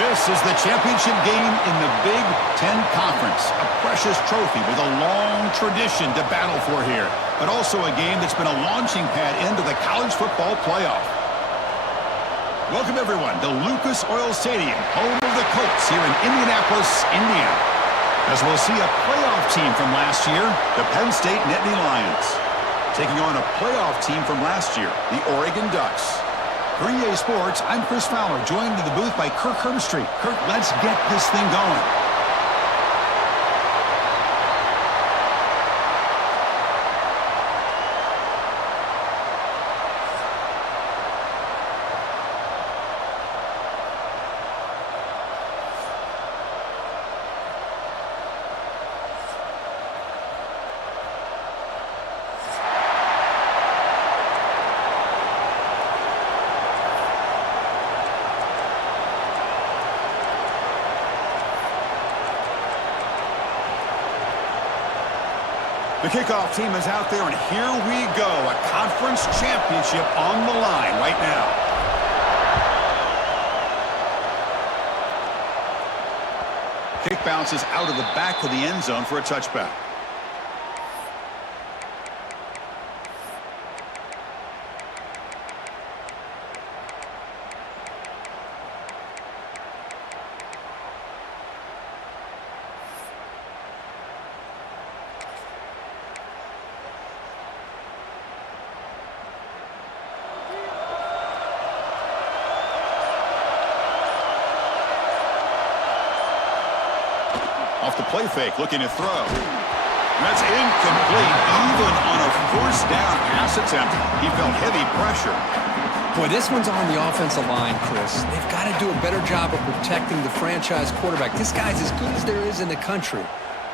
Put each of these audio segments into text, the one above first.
This is the championship game in the Big Ten Conference. A precious trophy with a long tradition to battle for here. But also a game that's been a launching pad into the college football playoff. Welcome, everyone, to Lucas Oil Stadium, home of the Colts here in Indianapolis, Indiana. As we'll see a playoff team from last year, the Penn State Nittany Lions. Taking on a playoff team from last year, the Oregon Ducks. For EA Sports, I'm Chris Fowler, joined in the booth by Kirk Herbstreit. Kirk, let's get this thing going. The kickoff team is out there, and here we go. A conference championship on the line right now. Kick bounces out of the back of the end zone for a touchback. Off the play fake, looking to throw. That's incomplete, even on a first down pass attempt. He felt heavy pressure. Boy, this one's on the offensive line, Chris. They've got to do a better job of protecting the franchise quarterback. This guy's as good as there is in the country,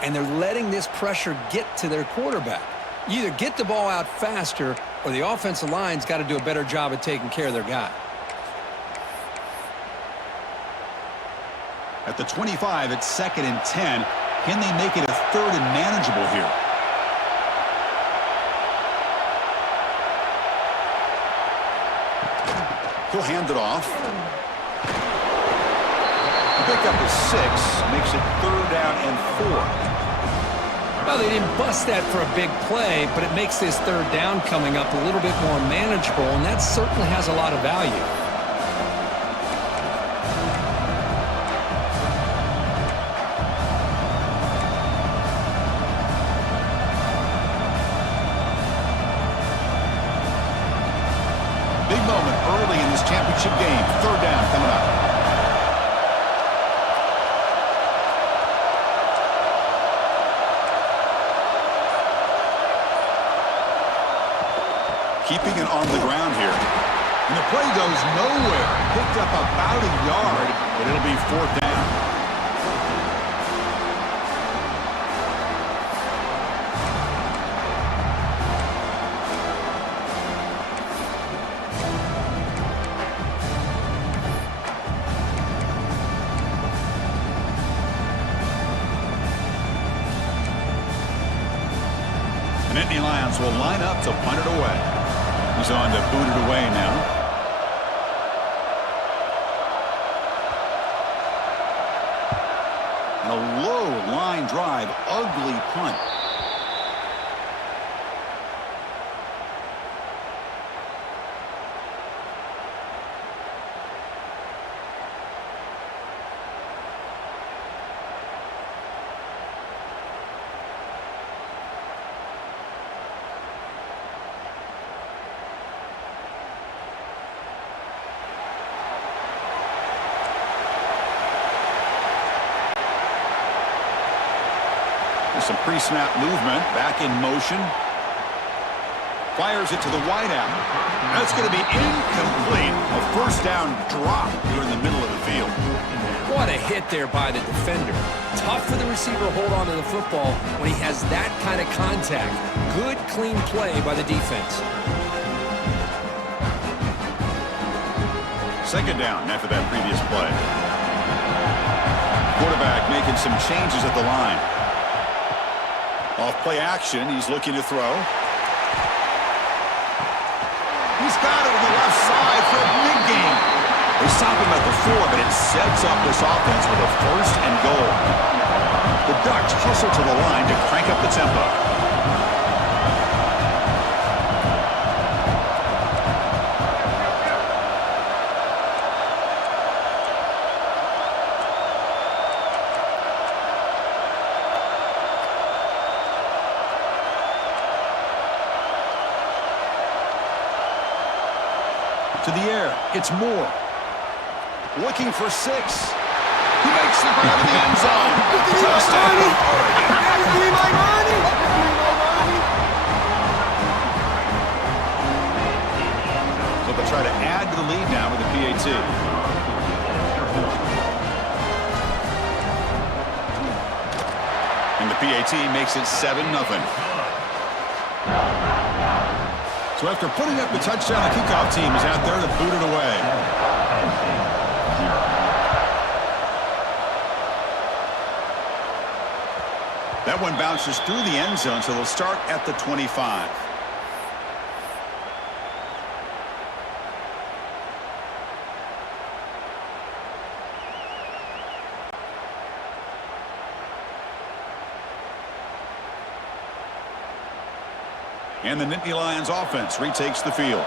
and they're letting this pressure get to their quarterback. You either get the ball out faster, or the offensive line's got to do a better job of taking care of their guy. At the 25, it's 2nd and 10. Can they make it a 3rd and manageable here? He'll hand it off. The pickup is 6, makes it 3rd down and 4. Well, they didn't bust that for a big play, but it makes this 3rd down coming up a little bit more manageable, and that certainly has a lot of value. Big moment early in this championship game. 3rd down coming up. Keeping it on the ground here. And the play goes nowhere. Picked up about a yard, but it'll be 4th down. The Nittany Lions will line up to punt it away. He's on to boot it away now. And a low line drive, ugly punt. Some pre-snap movement, back in motion. Fires it to the wideout. That's going to be incomplete. A 1st down drop here in the middle of the field. What a hit there by the defender. Tough for the receiver to hold on to the football when he has that kind of contact. Good, clean play by the defense. 2nd down after that previous play. Quarterback making some changes at the line. Off play action, he's looking to throw. He's got it on the left side for a big gain. They stop him at the 4, but it sets up this offense with a 1st and goal. The Ducks hustle to the line to crank up the tempo. To the air, it's Moore. Looking for 6. He makes the grab in the end zone. Touchdown, Oregon. So they'll try to add to the lead now with the PAT. And the PAT makes it 7-0. So after putting up the touchdown, the kickoff team is out there to boot it away. That one bounces through the end zone, so they'll start at the 25. And the Nittany Lions offense retakes the field.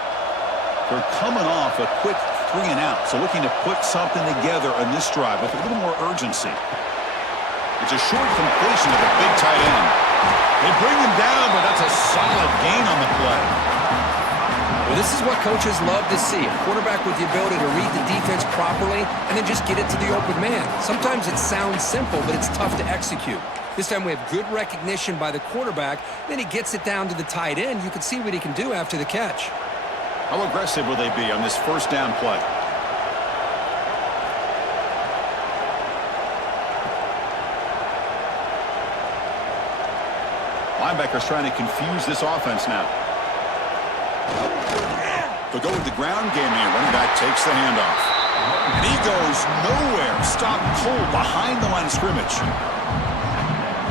They're coming off a quick 3-and-out, so looking to put something together on this drive with a little more urgency. It's a short completion of the big tight end. They bring him down, but that's a solid gain on the play. Well, this is what coaches love to see. A quarterback with the ability to read the defense properly and then just get it to the open man. Sometimes it sounds simple, but it's tough to execute. This time we have good recognition by the quarterback. Then he gets it down to the tight end. You can see what he can do after the catch. How aggressive will they be on this 1st down play? Linebackers trying to confuse this offense now. They'll go with the ground game here. Running back takes the handoff. And he goes nowhere. Stopped cold behind the line of scrimmage.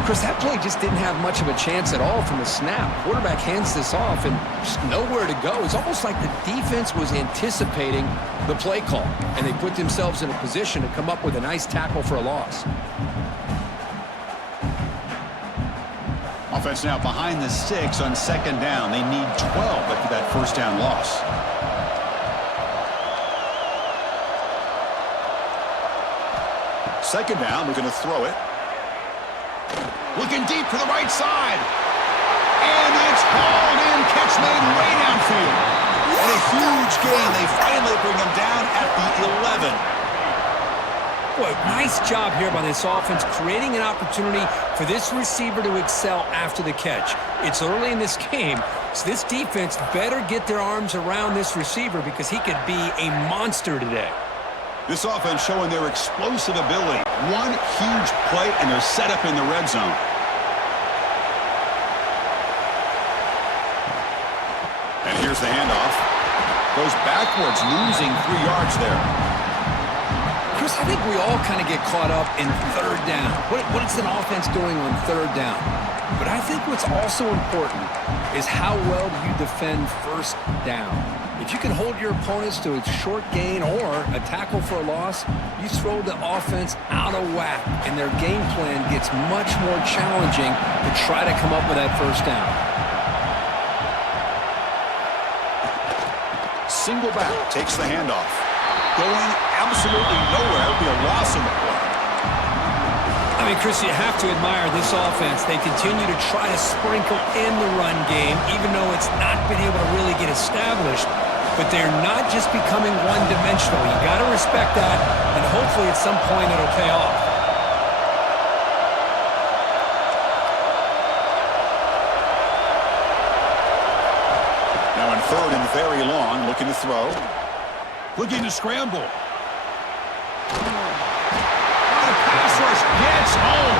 Chris, that play just didn't have much of a chance at all from the snap. Quarterback hands this off and just nowhere to go. It's almost like the defense was anticipating the play call, and they put themselves in a position to come up with a nice tackle for a loss. Offense now behind the 6 on 2nd down. They need 12 after that 1st down loss. Second down, we're going to throw it. Looking deep to the right side. And it's hauled in. Catch made way downfield. And a huge gain. They finally bring him down at the 11. Boy, nice job here by this offense, creating an opportunity for this receiver to excel after the catch. It's early in this game, so this defense better get their arms around this receiver because he could be a monster today. This offense showing their explosive ability. One huge play, and they're set up in the red zone. And here's the handoff. Goes backwards, losing 3 yards there. Chris, I think we all kind of get caught up in 3rd down. What is an offense doing on 3rd down? But I think what's also important is how well do you defend 1st down. If you can hold your opponents to a short gain or a tackle for a loss, you throw the offense out of whack, and their game plan gets much more challenging to try to come up with that 1st down. Single back takes the handoff. Going absolutely nowhere. It'll be a loss in the play. I mean, Chris, you have to admire this offense. They continue to try to sprinkle in the run game, even though it's not been able to really get established. But they're not just becoming one-dimensional. You got to respect that, and hopefully at some point it'll pay off. Now in 3rd and very long, looking to throw. Looking to scramble. Pass rush gets home.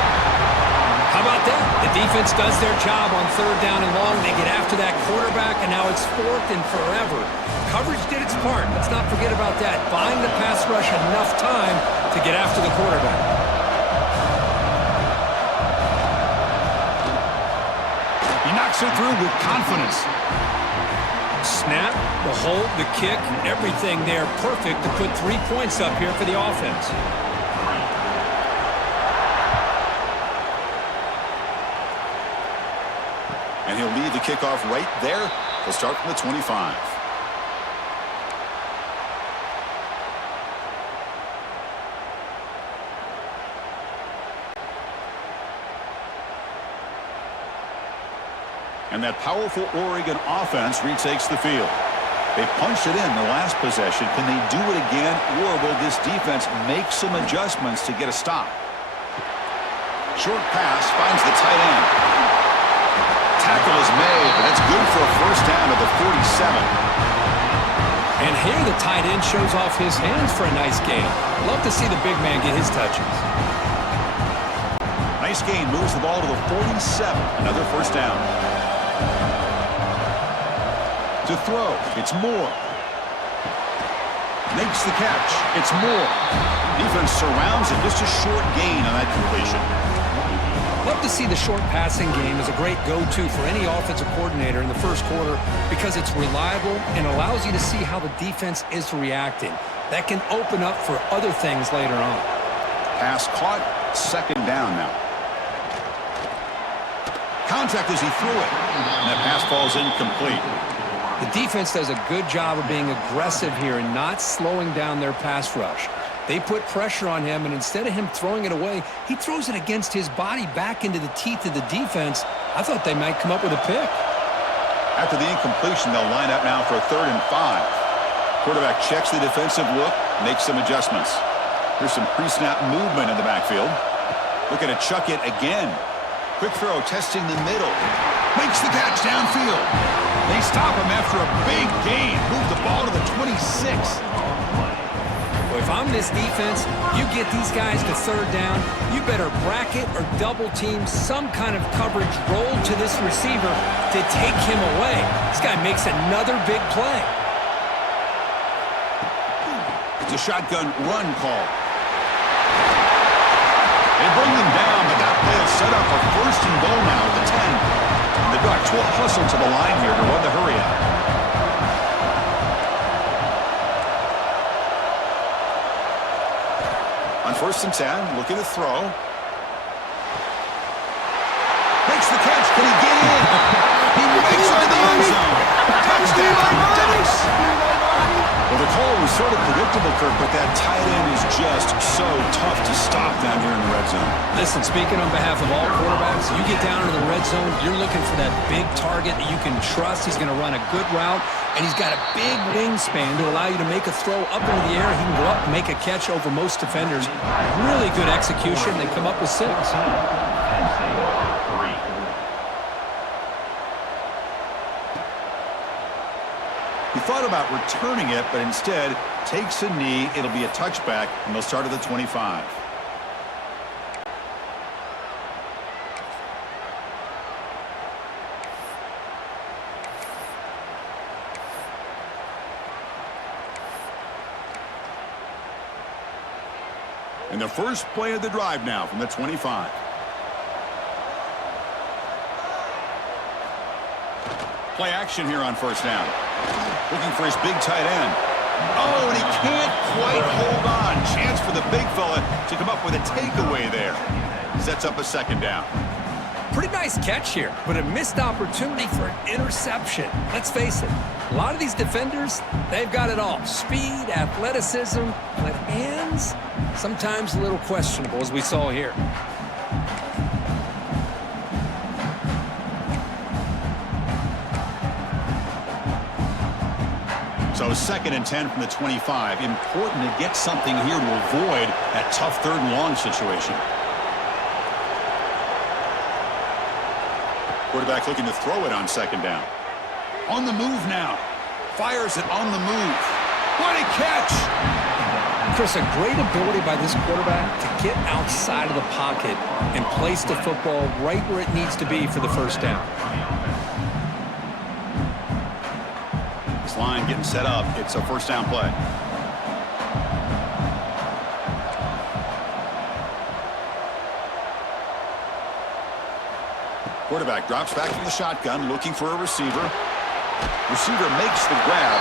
How about that? The defense does their job on 3rd down and long. They get after that quarterback, and now it's 4th and forever. Coverage did its part. Let's not forget about that. Buying the pass rush enough time to get after the quarterback. He knocks it through with confidence. snap, the hold, the kick, everything there perfect to put 3 points up here for the offense. And he'll lead the kickoff right there. He'll start from the 25. And that powerful Oregon offense retakes the field. They punched it in the last possession. Can they do it again, or will this defense make some adjustments to get a stop? Short pass finds the tight end. Tackle is made, but that's good for a first down at the 47. And here the tight end shows off his hands for a nice gain. Love to see the big man get his touches. Nice gain, moves the ball to the 47. Another first down. To throw, it's Moore. Makes the catch, it's Moore. Defense surrounds him, just a short gain on that completion. Love to see the short passing game as a great go-to for any offensive coordinator in the first quarter because it's reliable and allows you to see how the defense is reacting. That can open up for other things later on. Pass caught, second down now. Contact as he threw it. And that pass falls incomplete. The defense does a good job of being aggressive here and not slowing down their pass rush. They put pressure on him, and instead of him throwing it away, he throws it against his body back into the teeth of the defense. I thought they might come up with a pick. After the incompletion, they'll line up now for a 3rd and 5. Quarterback checks the defensive look, makes some adjustments. Here's some pre-snap movement in the backfield. Looking to chuck it again. Quick throw, testing the middle. Makes the catch downfield. They stop him after a big gain. Move the ball to the 26. Well, if I'm this defense, you get these guys to 3rd down, you better bracket or double team some kind of coverage roll to this receiver to take him away. This guy makes another big play. It's a shotgun run call. They bring them down, but that play will set up a 1st and goal now at the 10. And the Ducks will hustle to the line here to run the hurry out. On 1st and 10, looking to throw. Makes the catch. Can he get in? He makes it to the end zone. Touchdown, Ducks. Well, the call was sort of predictable, Kirk, but that tight end is just so tough to stop down here in the red zone. Listen, speaking on behalf of all quarterbacks, you get down into the red zone, you're looking for that big target that you can trust. He's going to run a good route, and he's got a big wingspan to allow you to make a throw up into the air. He can go up and make a catch over most defenders. Really good execution. They come up with 6. He thought about returning it, but instead takes a knee. It'll be a touchback, and they'll start at the 25. And the first play of the drive now from the 25. Play action here on 1st down. Looking for his big tight end. Oh, and he can't quite hold on. Chance for the big fella to come up with a takeaway there. Sets up a 2nd down. Pretty nice catch here, but a missed opportunity for an interception. Let's face it, a lot of these defenders, they've got it all. Speed, athleticism, but hands, sometimes a little questionable, as we saw here. So 2nd and 10 from the 25. Important to get something here to avoid that tough 3rd and long situation. Quarterback looking to throw it on 2nd down. On the move now. Fires it on the move. What a catch! Chris, a great ability by this quarterback to get outside of the pocket and place the football right where it needs to be for the 1st down. Line getting set up. It's a 1st down play. Quarterback drops back from the shotgun, looking for a receiver. Receiver makes the grab.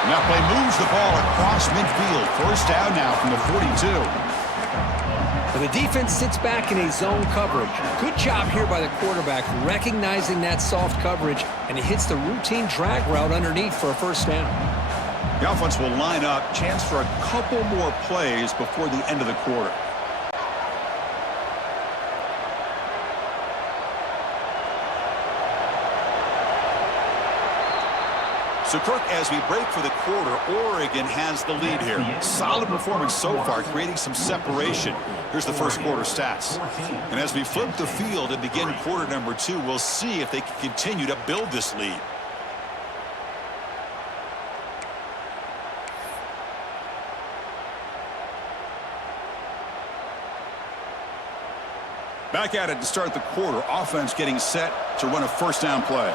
And that play moves the ball across midfield. First down now from the 42. The defense sits back in a zone coverage. Good job here by the quarterback recognizing that soft coverage, and he hits the routine drag route underneath for a first down. The offense will line up. Chance for a couple more plays before the end of the quarter. So, Kirk, as we break for the quarter, Oregon has the lead here. Solid performance so far, creating some separation. Here's the first quarter stats. And as we flip the field and begin quarter number 2, we'll see if they can continue to build this lead. Back at it to start the quarter. Offense getting set to run a first down play.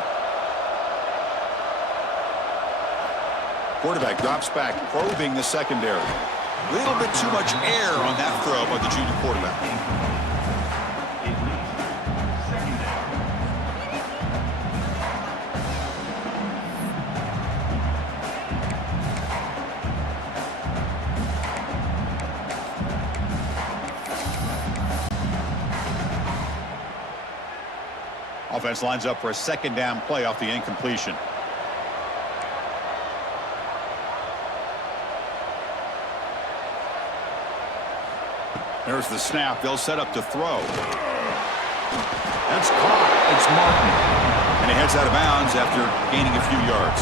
Quarterback drops back, probing the secondary. A little bit too much air on that throw by the junior quarterback. Offense lines up for a second down play off the incompletion. There's the snap. They'll set up to throw. That's caught. It's Martin. And he heads out of bounds after gaining a few yards.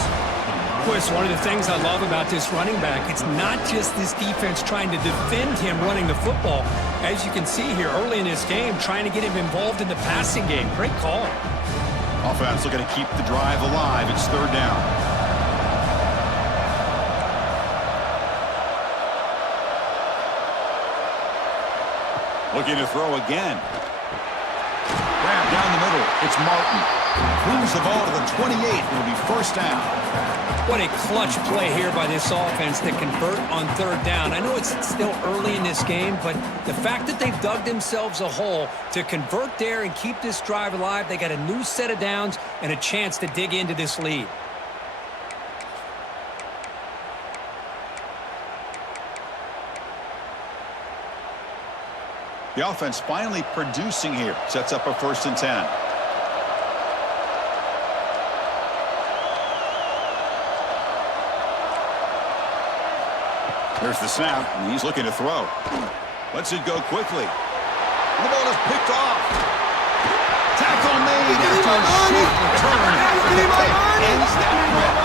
Boy, it's one of the things I love about this running back. It's not just this defense trying to defend him running the football. As you can see here early in this game, trying to get him involved in the passing game. Great call. Offense looking to keep the drive alive. It's third down. Looking to throw again. Grab down the middle. It's Martin. Moves the ball to the 28. It'll be first down. What a clutch play here by this offense to convert on third down. I know it's still early in this game, but the fact that they've dug themselves a hole to convert there and keep this drive alive, they got a new set of downs and a chance to dig into this lead. The offense finally producing here. Sets up a 1st and 10. There's the snap, and he's looking to throw. Lets it go quickly. And the ball is picked off. Tackle made after a short return. The pick ends that threat.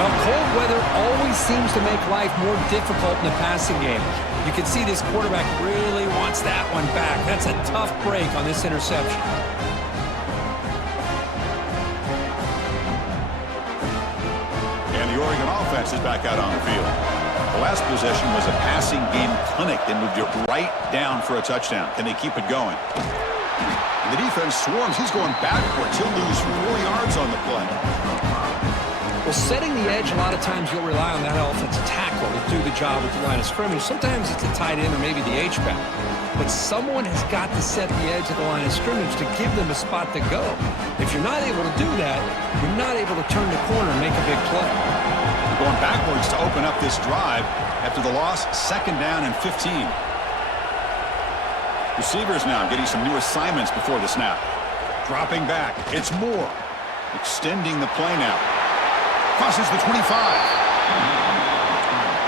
Well, cold weather always seems to make life more difficult in the passing game. You can see this quarterback really wants that one back. That's a tough break on this interception. And the Oregon offense is back out on the field. The last possession was a passing game clinic. They moved it right down for a touchdown. Can they keep it going? And the defense swarms. He's going backwards. He'll lose 4 yards on the play. Well, setting the edge, a lot of times you'll rely on that offensive tackle to do the job at the line of scrimmage. Sometimes it's a tight end or maybe the H-back. But someone has got to set the edge of the line of scrimmage to give them a spot to go. If you're not able to do that, you're not able to turn the corner and make a big play. Going backwards to open up this drive after the loss, 2nd down and 15. Receivers now getting some new assignments before the snap. Dropping back. It's Moore. Extending the play now. Crosses the 25.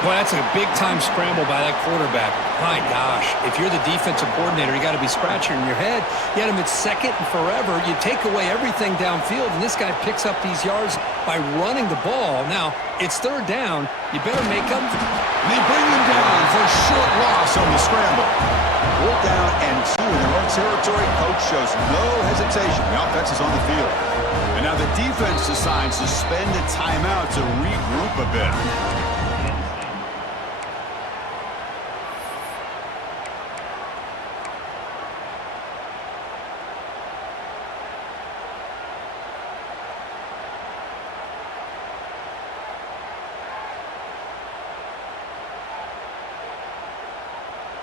Boy, that's a big-time scramble by that quarterback. My gosh, if you're the defensive coordinator, you got to be scratching your head. You had him at 2nd and forever. You take away everything downfield, and this guy picks up these yards by running the ball. Now, it's 3rd down. You better make them. They bring him down for a short loss on the scramble. 4th down and 2 in their own territory. Coach shows no hesitation. The offense is on the field. And now the defense decides to spend a timeout to regroup a bit.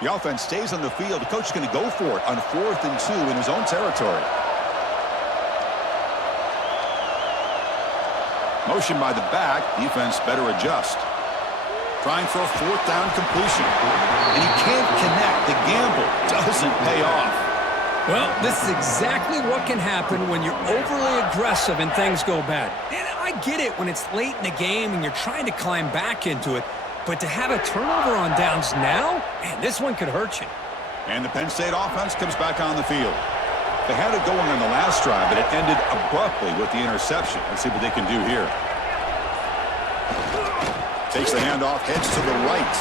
The offense stays on the field. The coach is going to go for it on 4th and 2 in his own territory. Motion by the back. Defense better adjust. Trying for a fourth down completion. And he can't connect. The gamble doesn't pay off. Well, this is exactly what can happen when you're overly aggressive and things go bad. And I get it when it's late in the game and you're trying to climb back into it. But to have a turnover on downs now, man, this one could hurt you. And the Penn State offense comes back on the field. They had it going on the last drive, but it ended abruptly with the interception. Let's see what they can do here. Takes the handoff, heads to the right.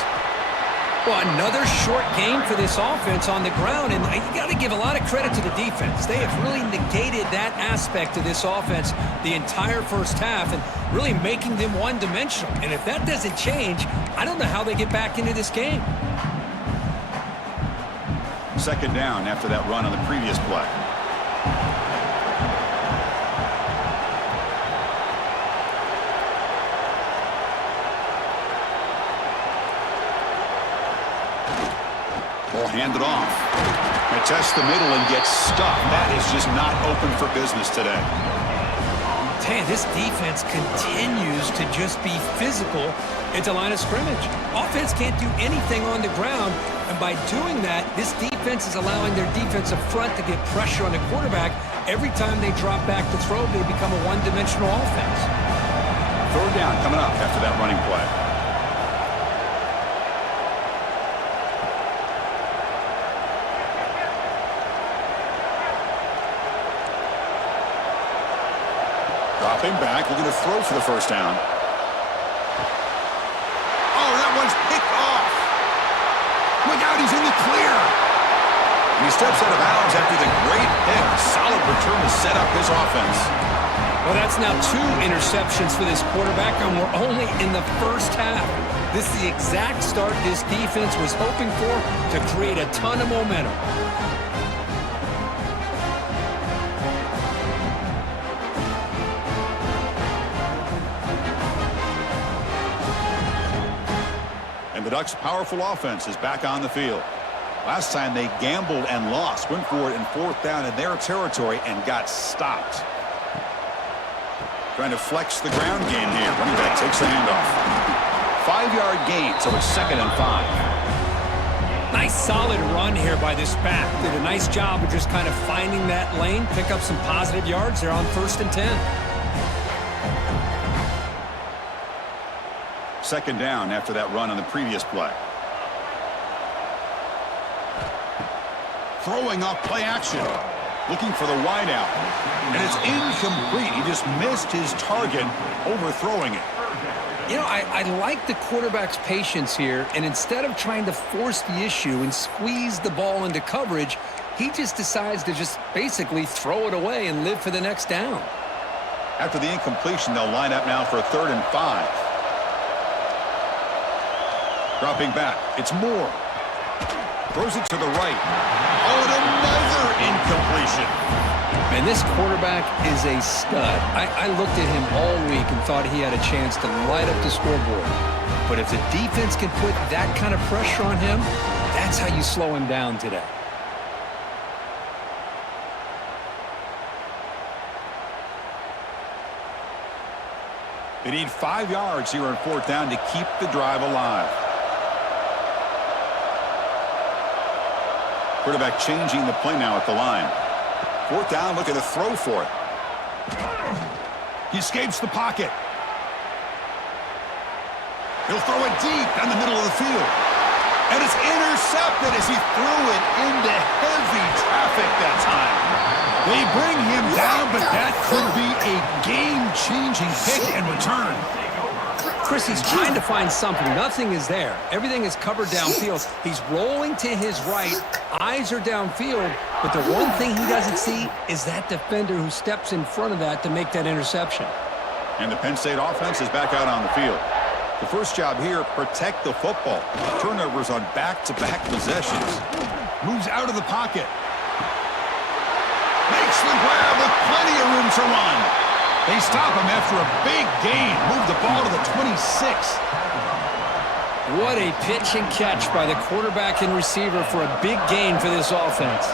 Well, another short game for this offense on the ground, and you got to give a lot of credit to the defense. They have really negated that aspect of this offense the entire first half and really making them one-dimensional. And if that doesn't change, I don't know how they get back into this game. Second down after that run on the previous play. Ball handed off. They test the middle and get stuck. That is just not open for business today. Man, this defense continues to just be physical at the line of scrimmage. Offense can't do anything on the ground, and by doing that, this defense is allowing their defensive front to get pressure on the quarterback. Every time they drop back to throw, they become a one-dimensional offense. Third down coming up after that running play. Dropping back, looking to throw for the first down. Oh, that one's picked off. Look out, he's in the clear. And he steps out of bounds after the great pick. Solid return to set up his offense. Well, that's now 2 interceptions for this quarterback, and we're only in the first half. This is the exact start this defense was hoping for to create a ton of momentum. The Ducks' powerful offense is back on the field. Last time they gambled and lost, went for it in fourth down in their territory and got stopped. Trying to flex the ground game here. Running back takes the handoff. 5-yard gain, so it's 2nd and 5. Nice solid run here by this back. Did a nice job of just kind of finding that lane, pick up some positive yards there on 1st and 10. Second down after that run on the previous play. Throwing up play action. Looking for the wideout. And it's incomplete. He just missed his target, overthrowing it. You know, I like the quarterback's patience here, and instead of trying to force the issue and squeeze the ball into coverage, he just decides to just basically throw it away and live for the next down. After the incompletion, they'll line up now for a 3rd and 5. Dropping back, it's Moore. Throws it to the right. Oh, and another incompletion. And this quarterback is a stud. I looked at him all week and thought he had a chance to light up the scoreboard. But if the defense can put that kind of pressure on him, that's how you slow him down today. They need 5 yards here on 4th down to keep the drive alive. Quarterback changing the play now at the line. 4th down, looking to throw for it. He escapes the pocket. He'll throw it deep down the middle of the field. And it's intercepted as he threw it into heavy traffic that time. They bring him down, but that could be a game-changing pick and return. Chris, he's trying to find something. Nothing is there. Everything is covered downfield. He's rolling to his right. Eyes are downfield. But the one thing he doesn't see is that defender who steps in front of that to make that interception. And the Penn State offense is back out on the field. The first job here, protect the football. Turnovers on back-to-back possessions. Moves out of the pocket. Makes the grab with plenty of room to run. They stop him after a big gain. Move the ball to the 26. What a pitch and catch by the quarterback and receiver for a big gain for this offense.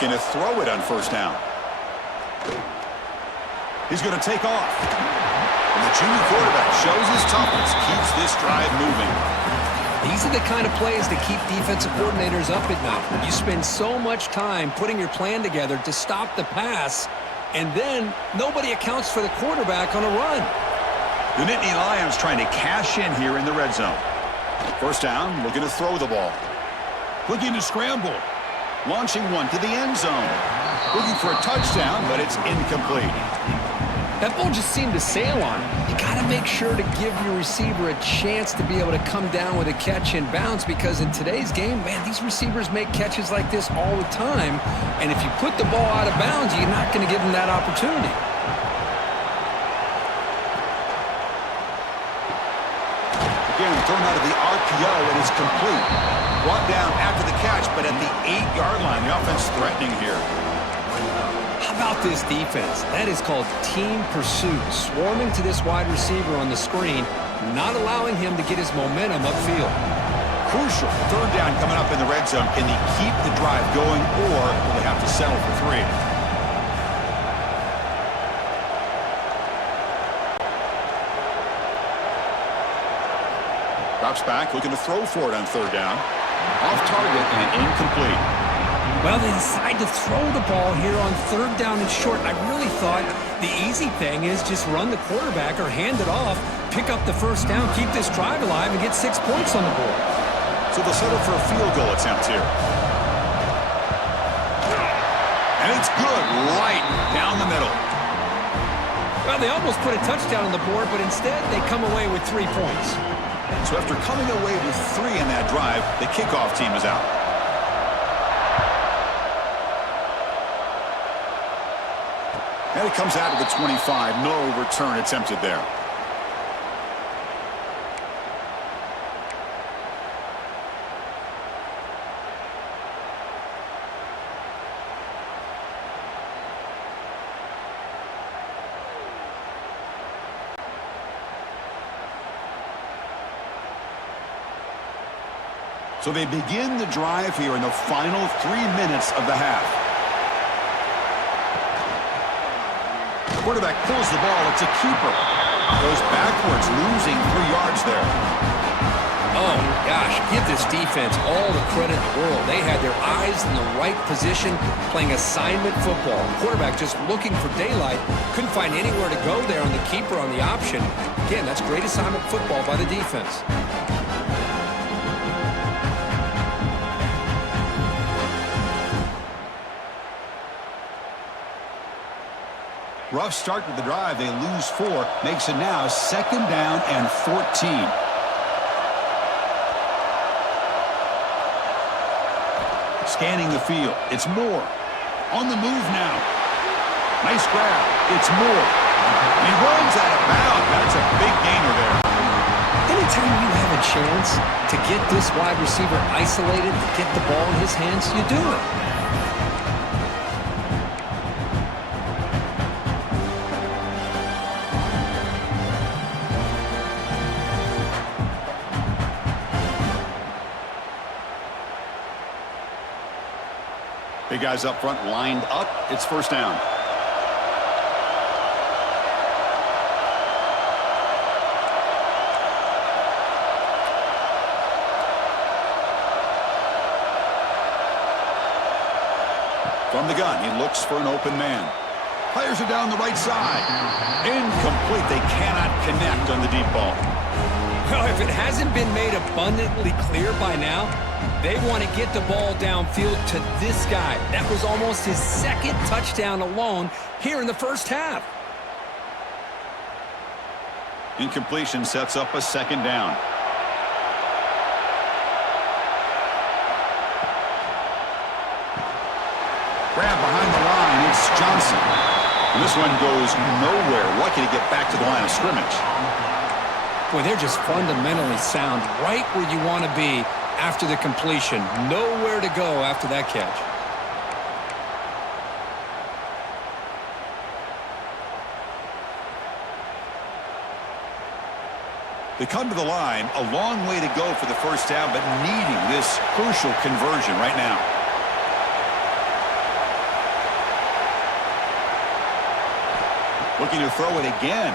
looking to throw it on first down. He's going to take off. And the junior quarterback shows his toughness, keeps this drive moving. These are the kind of plays that keep defensive coordinators up at night. You spend so much time putting your plan together to stop the pass, and then nobody accounts for the quarterback on a run. The Nittany Lions trying to cash in here in the red zone. First down, looking to throw the ball. Looking to scramble. Launching one to the end zone. Looking for a touchdown, but it's incomplete. That ball just seemed to sail on him. You got to make sure to give your receiver a chance to be able to come down with a catch and bounce, because in today's game, man, these receivers make catches like this all the time. And if you put the ball out of bounds, you're not going to give them that opportunity. Again, thrown out of the RPO, and it's complete. Brought down after the catch, but at the 8-yard line, the offense threatening here. How about this defense? That is called team pursuit. Swarming to this wide receiver on the screen, not allowing him to get his momentum upfield. Crucial. Third down coming up in the red zone. Can they keep the drive going, or will they have to settle for 3? Drops back, looking to throw for it on third down. Off target and incomplete. Well, they decide to throw the ball here on third down and short. I really thought the easy thing is just run the quarterback or hand it off, pick up the first down, keep this drive alive, and get 6 points on the board. So they'll settle for a field goal attempt here. And it's good, right down the middle. Well, they almost put a touchdown on the board, but instead they come away with 3 points. So after coming away with 3 in that drive, the kickoff team is out. And it comes out of the 25. No return attempted there. So they begin the drive here in the final 3 minutes of the half. Quarterback pulls the ball. It's a keeper. Goes backwards, losing 3 yards there. Oh, gosh, give this defense all the credit in the world. They had their eyes in the right position, playing assignment football. Quarterback just looking for daylight. Couldn't find anywhere to go there on the keeper on the option. Again, that's great assignment football by the defense. Rough start to the drive. They lose 4. Makes it now 2nd down and 14. Scanning the field. It's Moore. On the move now. Nice grab. It's Moore. He runs out of bounds. That's a big gainer there. Anytime you have a chance to get this wide receiver isolated, to get the ball in his hands, you do it. Big guys up front lined up. It's first down. From the gun, he looks for an open man. Fires it down the right side. Incomplete. They cannot connect on the deep ball. Well, if it hasn't been made abundantly clear by now, they want to get the ball downfield to this guy. That was almost his 2nd touchdown alone here in the first half. Incompletion sets up a 2nd down. Grab behind the line. It's Johnson. And this one goes nowhere. Lucky to get back to the line of scrimmage. Boy, they're just fundamentally sound, right where you want to be after the completion. Nowhere to go after that catch. They come to the line, a long way to go for the first down, but needing this crucial conversion right now. Looking to throw it again.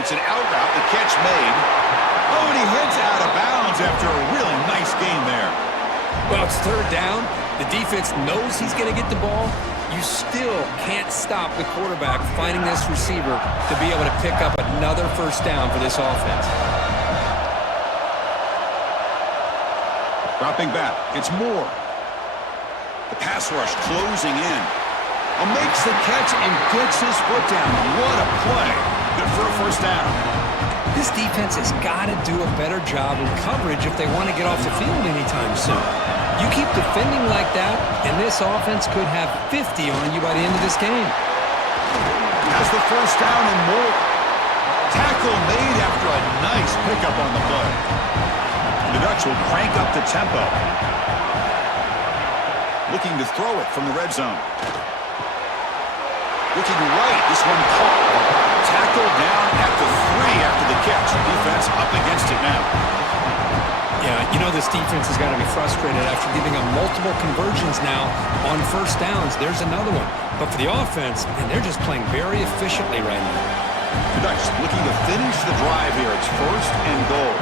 It's an out route. The catch made. Oh, and he heads out of bounds after a really nice gain there. Well, it's third down. The defense knows he's going to get the ball. You still can't stop the quarterback finding this receiver to be able to pick up another first down for this offense. Dropping back. It's Moore. The pass rush closing in. Makes the catch and gets his foot down. What a play. Good for a first down. This defense has got to do a better job in coverage if they want to get off the field anytime soon. You keep defending like that, and this offense could have 50 on you by the end of this game. Has the first down and more. Tackle made after a nice pickup on the play. The Ducks will crank up the tempo. Looking to throw it from the red zone. Looking right, this one caught. Tackled down at the 3 after the catch. Defense up against it now. Yeah, you know this defense has got to be frustrated after giving up multiple conversions now on first downs. There's another one. But for the offense, man, they're just playing very efficiently right now. The Ducks looking to finish the drive here. It's first and goal.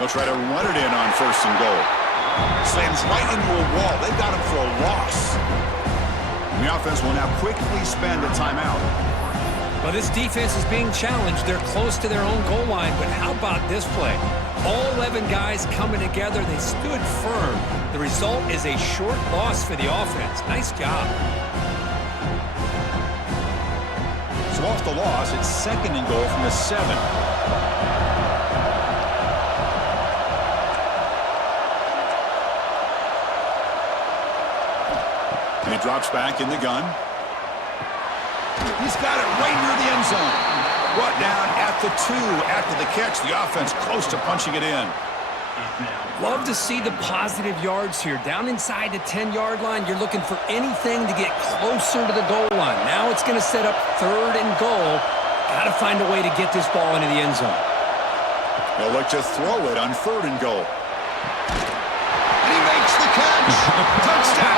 They'll try to run it in on first and goal. Slams right into a wall. They've got him for a loss. And the offense will now quickly spend a timeout. Well, this defense is being challenged. They're close to their own goal line, but how about this play? All 11 guys coming together. They stood firm. The result is a short loss for the offense. Nice job. So off the loss, it's second and goal from the 7. And he drops back in the gun. He's got it right near the end zone. Brought down at the 2 after the catch. The offense close to punching it in. Love to see the positive yards here. Down inside the 10-yard line, you're looking for anything to get closer to the goal line. Now it's going to set up third and goal. Got to find a way to get this ball into the end zone. They'll look to throw it on third and goal. And he makes the catch. Touchdown.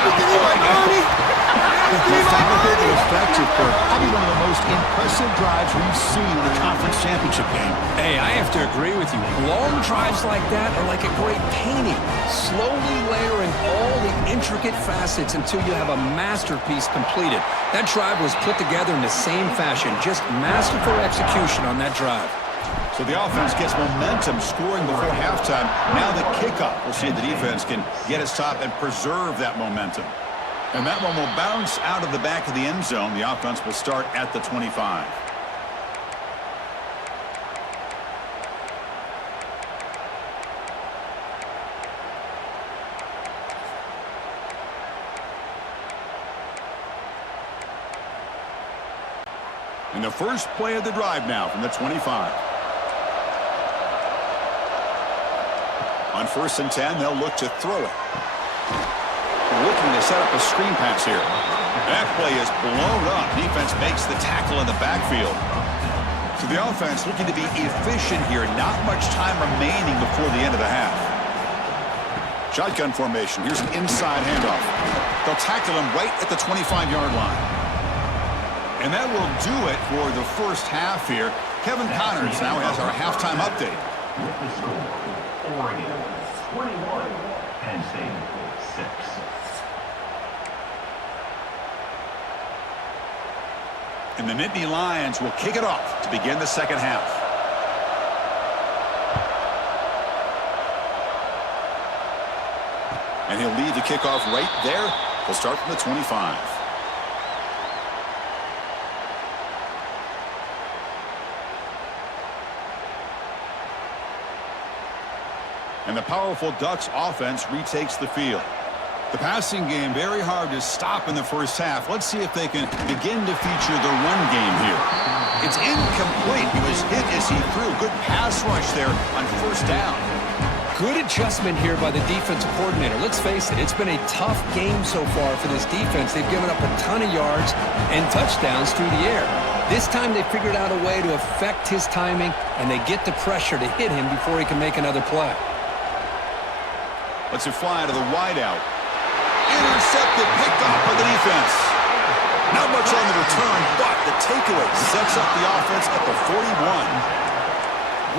Methodical, effective, probably one of the most impressive drives we've seen in a conference championship game. Hey, I have to agree with you. Long drives like that are like a great painting. Slowly layering all the intricate facets until you have a masterpiece completed. That drive was put together in the same fashion. Just masterful execution on that drive. So the offense gets momentum scoring before halftime. Now the kickoff. We'll see if the defense can get its top and preserve that momentum. And that one will bounce out of the back of the end zone. The offense will start at the 25. And the first play of the drive now from the 25. On first and 10, they'll look to throw it. Looking to set up a screen pass here. That play is blown up. Defense makes the tackle in the backfield. So the offense looking to be efficient here. Not much time remaining before the end of the half. Shotgun formation. Here's an inside handoff. They'll tackle him right at the 25-yard line. And that will do it for the first half here. Kevin Connors now has our halftime update. With the score, Oregon 21, Penn State 6. And the Nittany Lions will kick it off to begin the second half. And he'll lead the kickoff right there. He'll start from the 25. And the powerful Ducks offense retakes the field. The passing game very hard to stop in the first half. Let's see if they can begin to feature the run game here. It's incomplete. He was hit as he threw. Good pass rush there on first down. Good adjustment here by the defensive coordinator. Let's face it, it's been a tough game so far for this defense. They've given up a ton of yards and touchdowns through the air. This time they figured out a way to affect his timing, and they get the pressure to hit him before he can make another play. Let's it fly to the wideout. Intercepted, picked off by the defense. Not much on the return, but the takeaway sets up the offense at the 41.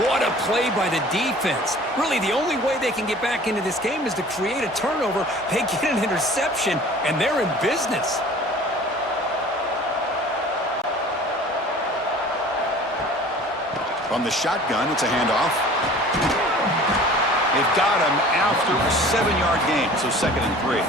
What a play by the defense. Really, the only way they can get back into this game is to create a turnover. They get an interception, and they're in business. From the shotgun, it's a handoff. They've got him after a 7-yard gain, so 2nd and 3.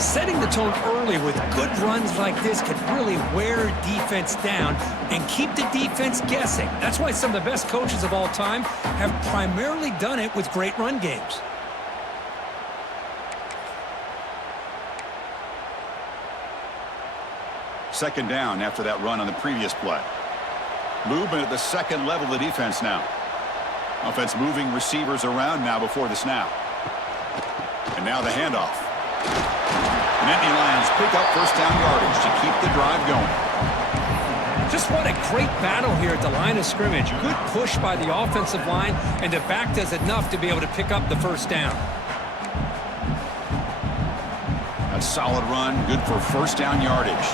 Setting the tone early with good runs like this can really wear defense down and keep the defense guessing. That's why some of the best coaches of all time have primarily done it with great run games. Second down after that run on the previous play. Movement at the second level of the defense now. Offense moving receivers around now before the snap. And now the handoff. The Nittany Lions pick up first down yardage to keep the drive going. Just what a great battle here at the line of scrimmage. Good push by the offensive line, and the back does enough to be able to pick up the first down. A solid run, good for first down yardage.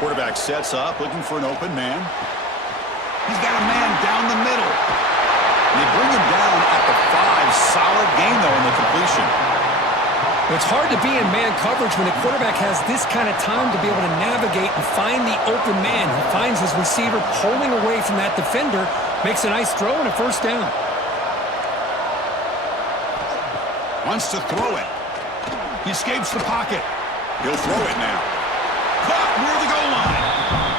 Quarterback sets up, looking for an open man. He's got a man down the middle. They bring him down at the 5. Solid gain, though, in the completion. It's hard to be in man coverage when the quarterback has this kind of time to be able to navigate and find the open man. He finds his receiver pulling away from that defender, makes a nice throw and a first down. Wants to throw it. He escapes the pocket. He'll throw it now. Caught near the goal line.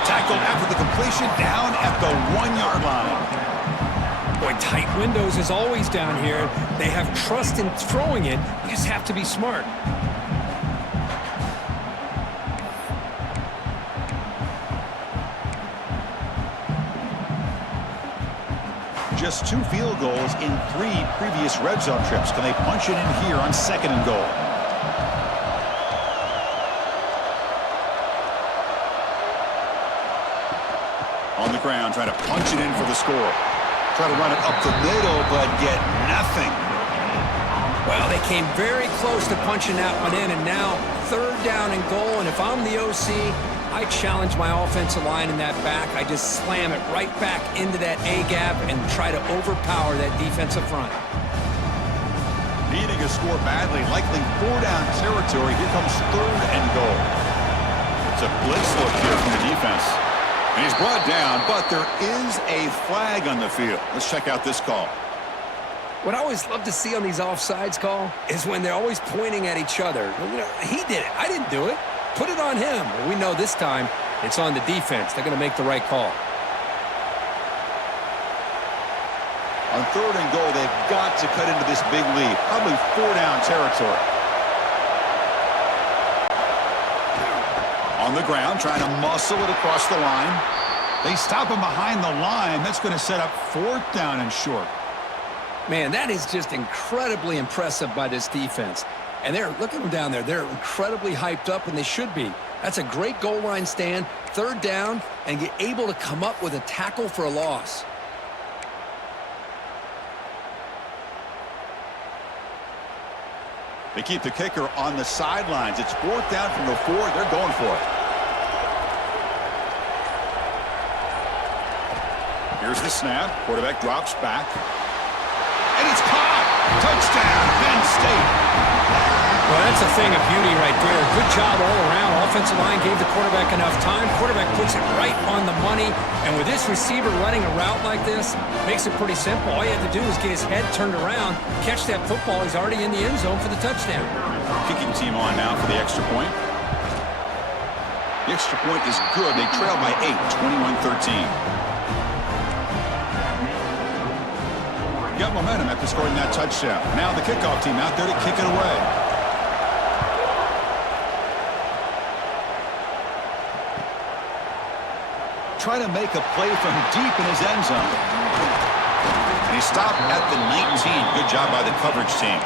Tackled after the completion down at the 1-yard line. Boy, tight windows is always down here. They have trust in throwing it. You just have to be smart. Just 2 field goals in 3 previous red zone trips. Can they punch it in here on 2nd and goal? On the ground, trying to punch it in for the score. Try to run it up the middle, but get nothing. Well, they came very close to punching that one in, and now 3rd down and goal. And if I'm the OC, I challenge my offensive line in that back. I just slam it right back into that A-gap and try to overpower that defensive front. Needing a score badly, likely 4-down territory. Here comes 3rd and goal. It's a blitz look here from the defense. And he's brought down, but there is a flag on the field. Let's check out this call. What I always love to see on these offsides call is when they're always pointing at each other. You know, he did it. I didn't do it. Put it on him. Well, we know this time it's on the defense. They're going to make the right call. On 3rd and goal, they've got to cut into this big lead. Probably 4-down territory. On the ground, trying to muscle it across the line. They stop him behind the line. That's going to set up 4th down and short. Man, that is just incredibly impressive by this defense. And look at them down there. They're incredibly hyped up, and they should be. That's a great goal line stand, 3rd down, and get able to come up with a tackle for a loss. They keep the kicker on the sidelines. It's 4th down from the 4. They're going for it. Here's the snap. Quarterback drops back. And it's caught. Touchdown, Penn State. Well, that's a thing of beauty right there. Good job all around. Offensive line gave the quarterback enough time. Quarterback puts it right on the money. And with this receiver running a route like this, makes it pretty simple. All you have to do is get his head turned around, catch that football. He's already in the end zone for the touchdown. Kicking team on now for the extra point. The extra point is good. They trail by 8, 21-13. Got momentum after scoring that touchdown. Now the kickoff team out there to kick it away. Try to make a play from deep in his end zone. And he stopped at the 19. Good job by the coverage team.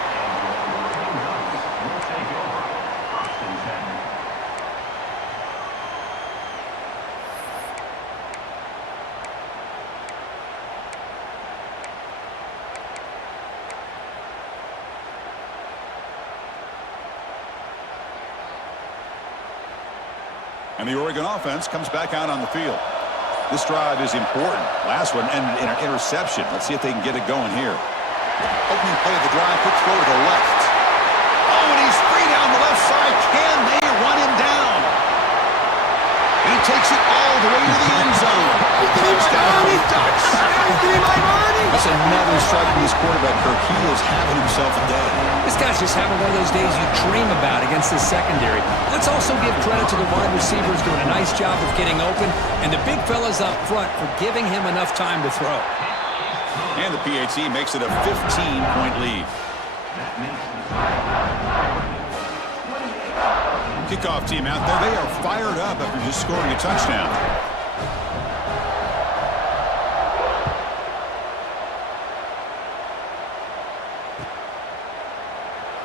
And the Oregon offense comes back out on the field. This drive is important. Last one ended in an interception. Let's see if they can get it going here. Opening play of the drive, quick throw to the left. Oh, and he's free down the left side. Can they run him down? And he takes it all the way to the end zone. Touchdown, Ducks. That's another strike from this quarterback, Kirk. He is having himself a day. This guy's just having one of those days you dream about against this secondary. Let's also give credit to the wide receivers doing a nice job of getting open, and the big fellas up front for giving him enough time to throw. And the PAT makes it a 15-point lead. Kickoff team out there. They are fired up after just scoring a touchdown.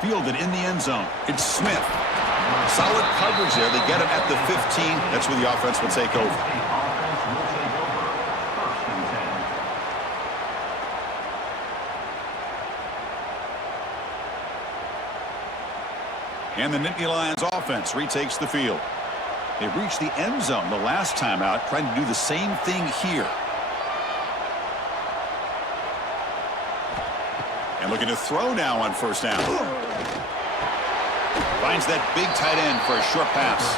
Fielded in the end zone. It's Smith. Solid coverage there. They get him at the 15. That's where the offense will take over. And the Nittany Lions offense retakes the field. They reached the end zone the last time out, trying to do the same thing here. And looking to throw now on first down. Finds that big tight end for a short pass.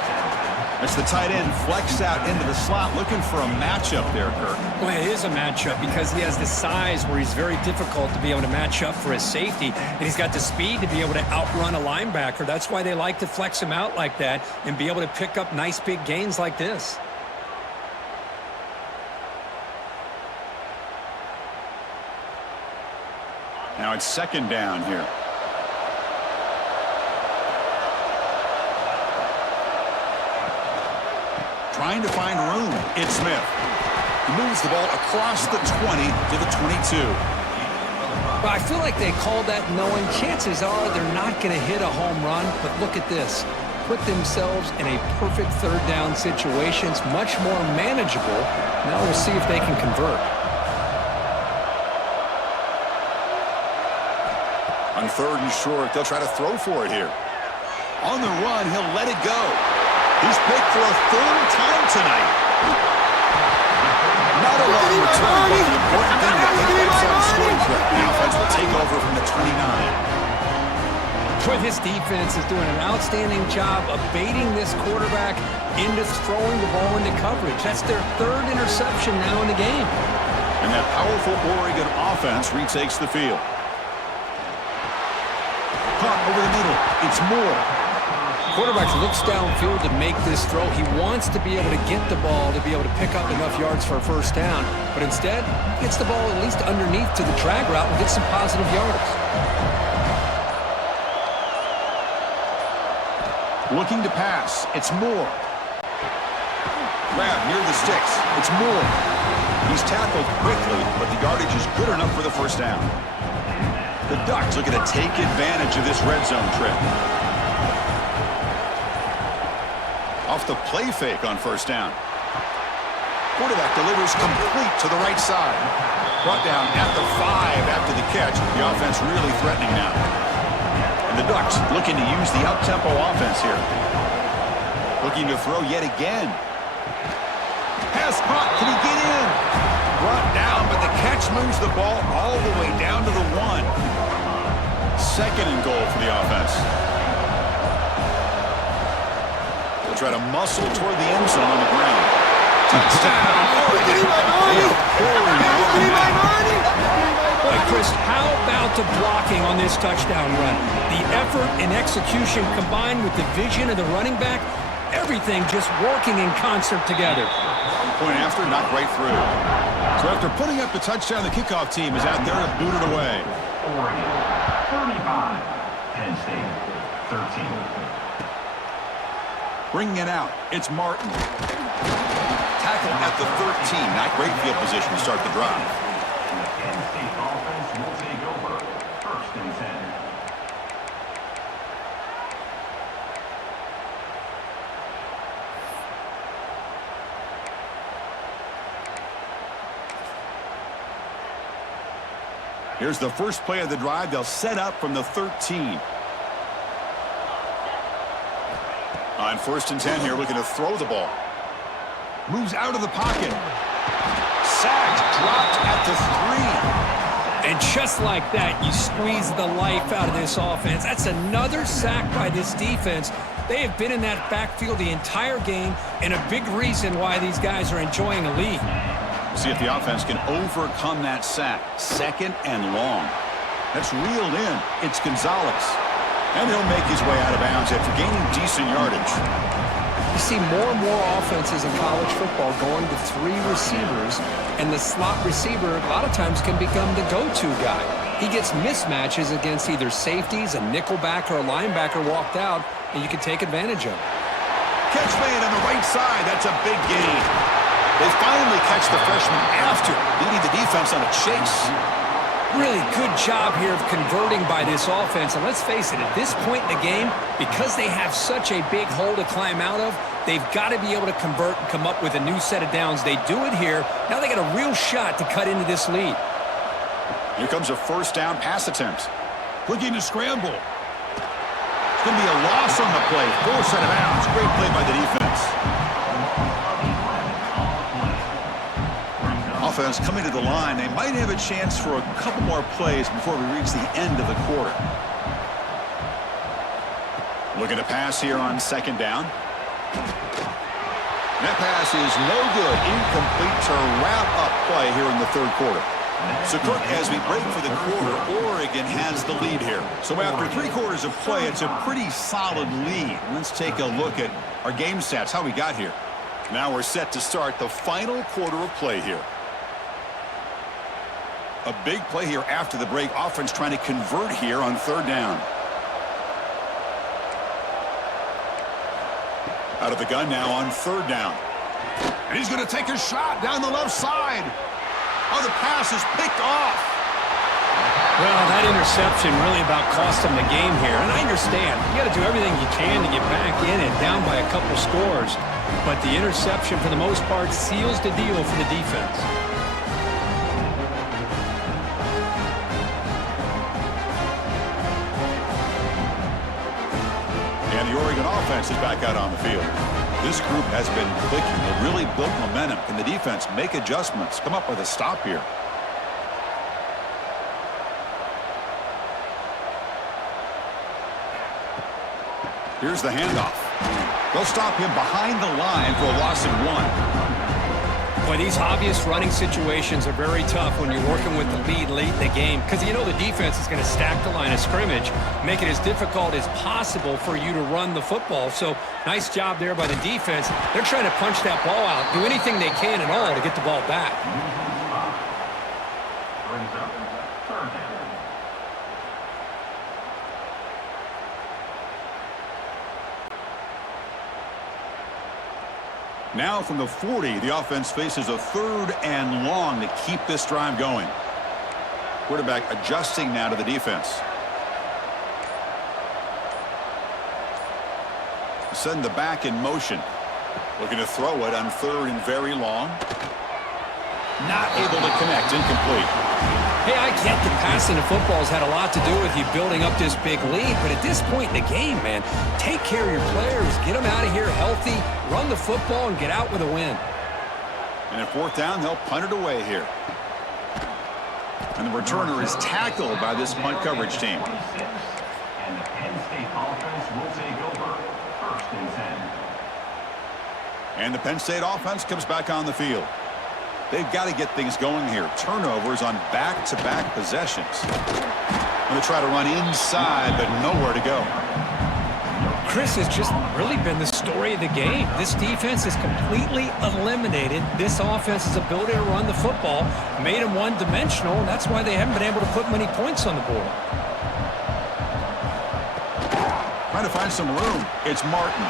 That's the tight end flexed out into the slot, looking for a matchup there, Kirk. Well, it is a matchup because he has the size where he's very difficult to be able to match up for his safety, and he's got the speed to be able to outrun a linebacker. That's why they like to flex him out like that and be able to pick up nice big gains like this. Now it's second down here. Trying to find room. It's Smith. He moves the ball across the 20 to the 22. Well, I feel like they called that knowing chances are they're not going to hit a home run, but look at this. Put themselves in a perfect third down situation. It's much more manageable. Now we'll see if they can convert. On third and short, they'll try to throw for it here. On the run, he'll let it go. He's picked for a third time tonight. Not a long return, but the important thing is that he makes that scoring threat. The offense will take over from the 29. Boy, this defense is doing an outstanding job of baiting this quarterback into throwing the ball into coverage. That's their third interception now in the game. And that powerful Oregon offense retakes the field. Caught over the middle. It's Moore. Quarterback looks downfield to make this throw. He wants to be able to get the ball to be able to pick up enough yards for a first down, but instead he gets the ball at least underneath to the drag route and gets some positive yards. Looking to pass. It's Moore. Grab near the sticks. It's Moore. He's tackled quickly, but the yardage is good enough for the first down. The Ducks looking to take advantage of this red zone trip. Off the play fake on first down. Quarterback delivers complete to the right side. Brought down at the 5 after the catch. The offense really threatening now. And the Ducks looking to use the up-tempo offense here. Looking to throw yet again. Pass caught. Can he get in? Brought down, but the catch moves the ball all the way down to the 1. Second and goal for the offense. They'll try to muscle toward the end zone on the ground. Touchdown! Boy, Chris, how about the blocking on this touchdown run? The effort and execution combined with the vision of the running back, everything just working in concert together. Point after, knocked right through. So after putting up the touchdown, the kickoff team is out there to boot it away. Oregon, 35. Penn State, 13. Bringing it out, it's Martin. Tackle at the 13. Not great field position to start the drive. The Penn State offense will take over. First and 10. Here's the first play of the drive. They'll set up from the 13. On 1st and 10 here, looking to throw the ball. Moves out of the pocket. Sacked, dropped at the 3. And just like that, you squeeze the life out of this offense. That's another sack by this defense. They have been in that backfield the entire game, and a big reason why these guys are enjoying a lead. See if the offense can overcome that sack. 2nd and long. That's reeled in. It's Gonzalez. And he'll make his way out of bounds after gaining decent yardage. You see more and more offenses in college football going to 3 receivers, and the slot receiver a lot of times can become the go-to guy. He gets mismatches against either safeties, a nickelback, or a linebacker walked out, and you can take advantage of it. Catch made on the right side. That's a big gain. They finally catch the freshman after leading the defense on a chase. Really good job here of converting by this offense. And let's face it, at this point in the game, because they have such a big hole to climb out of, they've got to be able to convert and come up with a new set of downs. They do it here. Now they got a real shot to cut into this lead. Here comes a 1st down pass attempt. Looking to scramble. It's going to be a loss on the play. Full set of bounds. Great play by the defense. Offense coming to the line. They might have a chance for a couple more plays before we reach the end of the quarter. Looking to pass here on 2nd down. That pass is no good. Incomplete to wrap up play here in the 3rd quarter. So, Cook, as we break for the quarter, Oregon has the lead here. So after 3 quarters of play, it's a pretty solid lead. Let's take a look at our game stats, how we got here. Now we're set to start the final quarter of play here. A big play here after the break. Offense trying to convert here on 3rd down. Out of the gun now on 3rd down. And he's going to take a shot down the left side. Oh, the pass is picked off. Well, that interception really about cost them the game here. And I understand. You got to do everything you can to get back in and down by a couple scores. But the interception, for the most part, seals the deal for the defense. And the Oregon offense is back out on the field. This group has been clicking. They really built momentum. Can the defense make adjustments? Come up with a stop here. Here's the handoff. They'll stop him behind the line for a loss of 1. Boy, these obvious running situations are very tough when you're working with the lead late in the game, because you know the defense is going to stack the line of scrimmage, make it as difficult as possible for you to run the football. So nice job there by the defense. They're trying to punch that ball out, do anything they can at all to get the ball back. Now from the 40, the offense faces a 3rd and long to keep this drive going. Quarterback adjusting now to the defense. Send the back in motion. Looking to throw it on 3rd and very long. Not able to connect. Incomplete. Hey, I get that passing the football has had a lot to do with you building up this big lead, but at this point in the game, man, take care of your players, get them out of here healthy, run the football, and get out with a win. And at 4th down, they'll punt it away here. And the returner is tackled by this punt coverage team. And the Penn State offense will take over 1st and 10. And the Penn State offense comes back on the field. They've got to get things going here. Turnovers on back-to-back possessions. And they try to run inside, but nowhere to go. Chris has just really been the story of the game. This defense has completely eliminated this offense's ability to run the football, made them one-dimensional, and that's why they haven't been able to put many points on the board. Trying to find some room. It's Martin.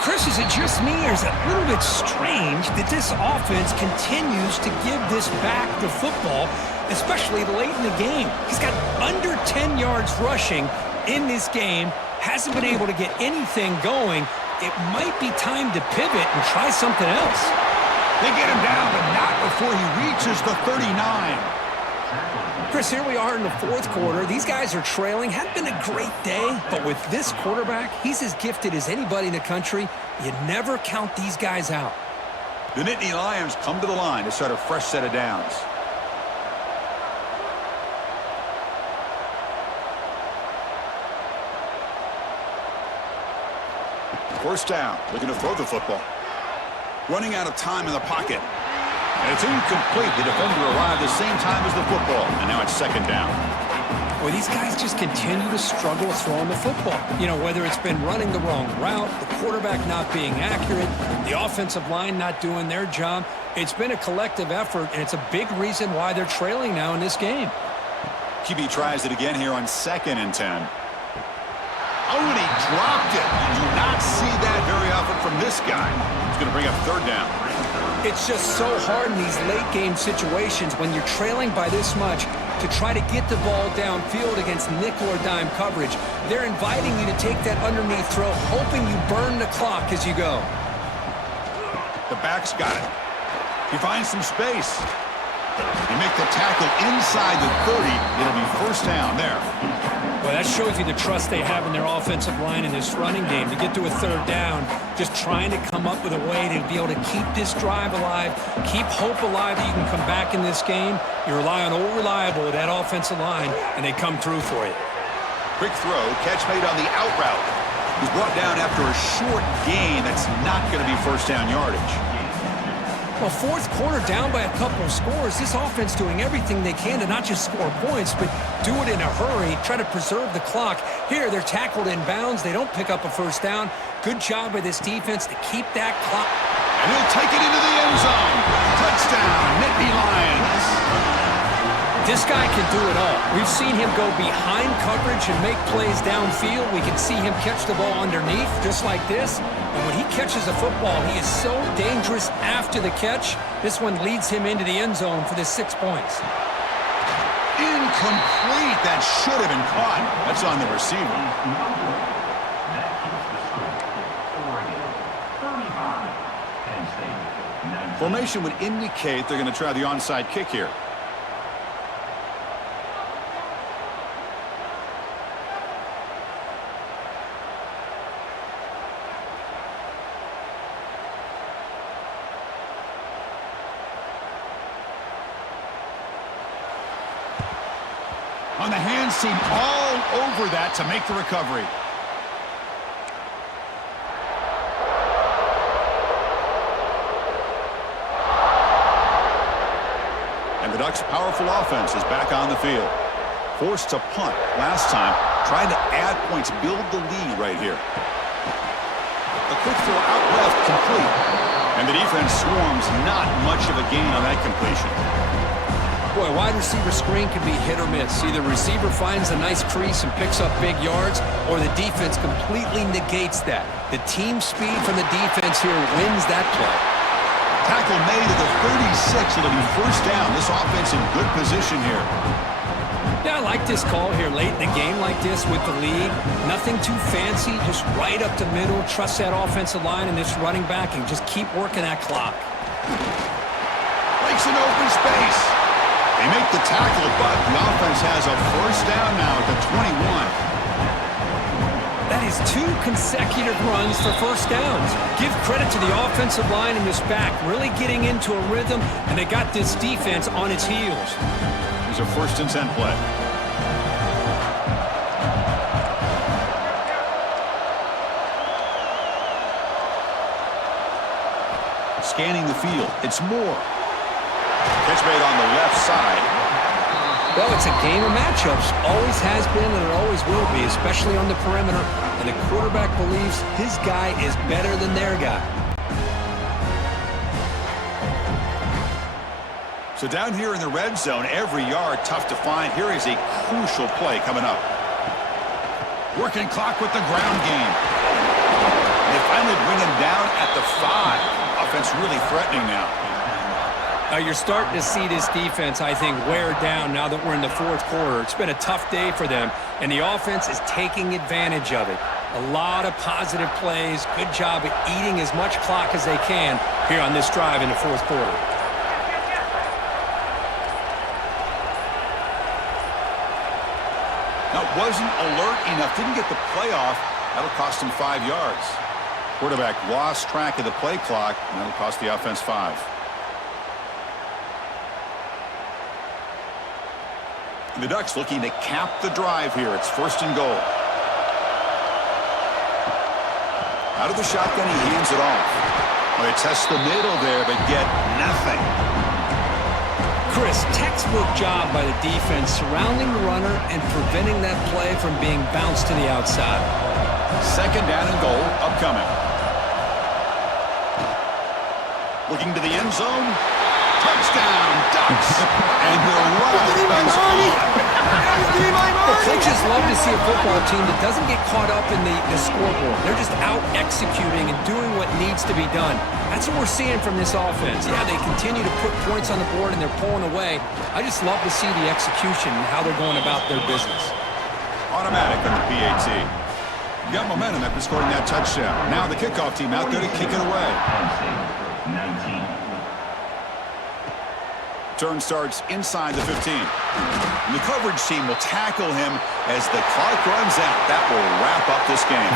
Chris, is it just me, or is it a little bit strange that this offense continues to give this back the football, especially late in the game? He's got under 10 yards rushing in this game, hasn't been able to get anything going. It might be time to pivot and try something else. They get him down, but not before he reaches the 39. Chris, here we are in the fourth quarter. These guys are trailing. Hadn't been a great day, but with this quarterback, he's as gifted as anybody in the country. You never count these guys out. The Nittany Lions come to the line to start a fresh set of downs. First down, looking to throw the football. Running out of time in the pocket. And it's incomplete. The defender arrived the same time as the football, and now it's second down. Well, these guys just continue to struggle throwing the football. You know, whether it's been running the wrong route, the quarterback not being accurate, the offensive line not doing their job. It's been a collective effort, and it's a big reason why they're trailing now in this game. QB tries it again here on 2nd and 10. Oh, and he dropped it. You do not see that very often from this guy. He's going to bring up third down. It's just so hard in these late-game situations when you're trailing by this much to try to get the ball downfield against nickel or dime coverage. They're inviting you to take that underneath throw, hoping you burn the clock as you go. The back's got it. He finds some space. They make the tackle inside the 30. It'll be first down there. Well, that shows you the trust they have in their offensive line in this running game. To get to a third down, just trying to come up with a way to be able to keep this drive alive, keep hope alive that you can come back in this game. You rely on old reliable with that offensive line, and they come through for you. Quick throw, catch made on the out route. He's brought down after a short gain. That's not going to be first down yardage. Well, fourth quarter down by a couple of scores. This offense doing everything they can to not just score points, but do it in a hurry, try to preserve the clock. Here, they're tackled in bounds. They don't pick up a first down. Good job by this defense to keep that clock. And he'll take it into the end zone. Touchdown, Nittany Lions. This guy can do it all. We've seen him go behind coverage and make plays downfield. We can see him catch the ball underneath, just like this. And when he catches the football, he is so dangerous after the catch. This one leads him into the end zone for the 6 points. Incomplete. That should have been caught. That's on the receiver. Formation would indicate they're going to try the onside kick here. On the hands team, all over that to make the recovery. And the Ducks' powerful offense is back on the field. Forced to punt last time, trying to add points, build the lead right here. A quick throw out left, complete. And the defense swarms, not much of a gain on that completion. Boy, wide receiver screen can be hit or miss. Either receiver finds a nice crease and picks up big yards, or the defense completely negates that. The team speed from the defense here wins that play. Tackle made at the 36. It'll be first down. This offense in good position here. Yeah, I like this call here late in the game like this with the lead. Nothing too fancy, just right up the middle. Trust that offensive line and this running back and just keep working that clock. Breaks an open space. They make the tackle, but the offense has a first down now at the 21. That is 2 consecutive runs for first downs. Give credit to the offensive line in this back, really getting into a rhythm, and they got this defense on its heels. Here's a 1st and 10 play. Scanning the field. It's Moore. Catch made on the left side. Well, it's a game of matchups. Always has been and it always will be, especially on the perimeter. And the quarterback believes his guy is better than their guy. So down here in the red zone, every yard tough to find. Here is a crucial play coming up. Working clock with the ground game. They finally bring him down at the 5. Offense really threatening now. You're starting to see this defense, I think, wear down now that we're in the fourth quarter. It's been a tough day for them, and the offense is taking advantage of it. A lot of positive plays. Good job at eating as much clock as they can here on this drive in the fourth quarter. wasn't alert enough, didn't get the playoff. That'll cost him 5 yards. Quarterback lost track of the play clock, and that'll cost the offense 5. The Ducks looking to cap the drive here. It's 1st and goal. Out of the shotgun, he hands it off. Well, they test the middle there, but get nothing. Chris, textbook job by the defense surrounding the runner and preventing that play from being bounced to the outside. 2nd down and goal upcoming. Looking to the end zone. Touchdown, Ducks! And the run is on. Coaches love to see a football team that doesn't get caught up in the scoreboard. They're just out executing and doing what needs to be done. That's what we're seeing from this offense. Yeah, they continue to put points on the board and they're pulling away. I just love to see the execution and how they're going about their business. Automatic on the PAT. Got momentum after scoring that touchdown. Now the kickoff team out there to kick it away. Penn State 19. Turn starts inside the 15. And the coverage team will tackle him as the clock runs out. That will wrap up this game.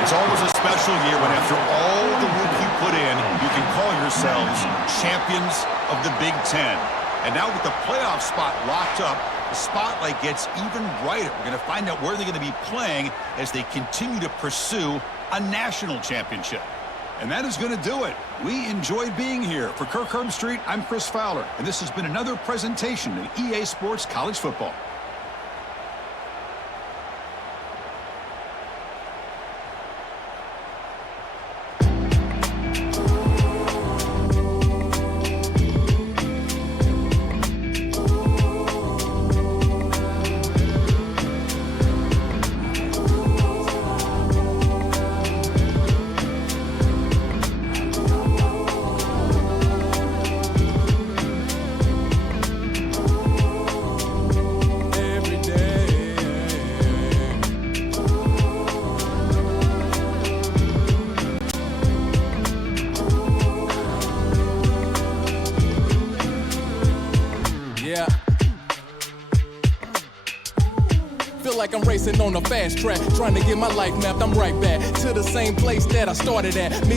It's always a special year when after all the work you put in, you can call yourselves champions of the Big Ten. And now with the playoff spot locked up, the spotlight gets even brighter. We're going to find out where they're going to be playing as they continue to pursue a national championship. And that is going to do it. We enjoyed being here. For Kirk Herbstreit, I'm Chris Fowler, and this has been another presentation of EA Sports College Football. Like I'm racing on a fast track, trying to get my life mapped. I'm right back to the same place that I started at.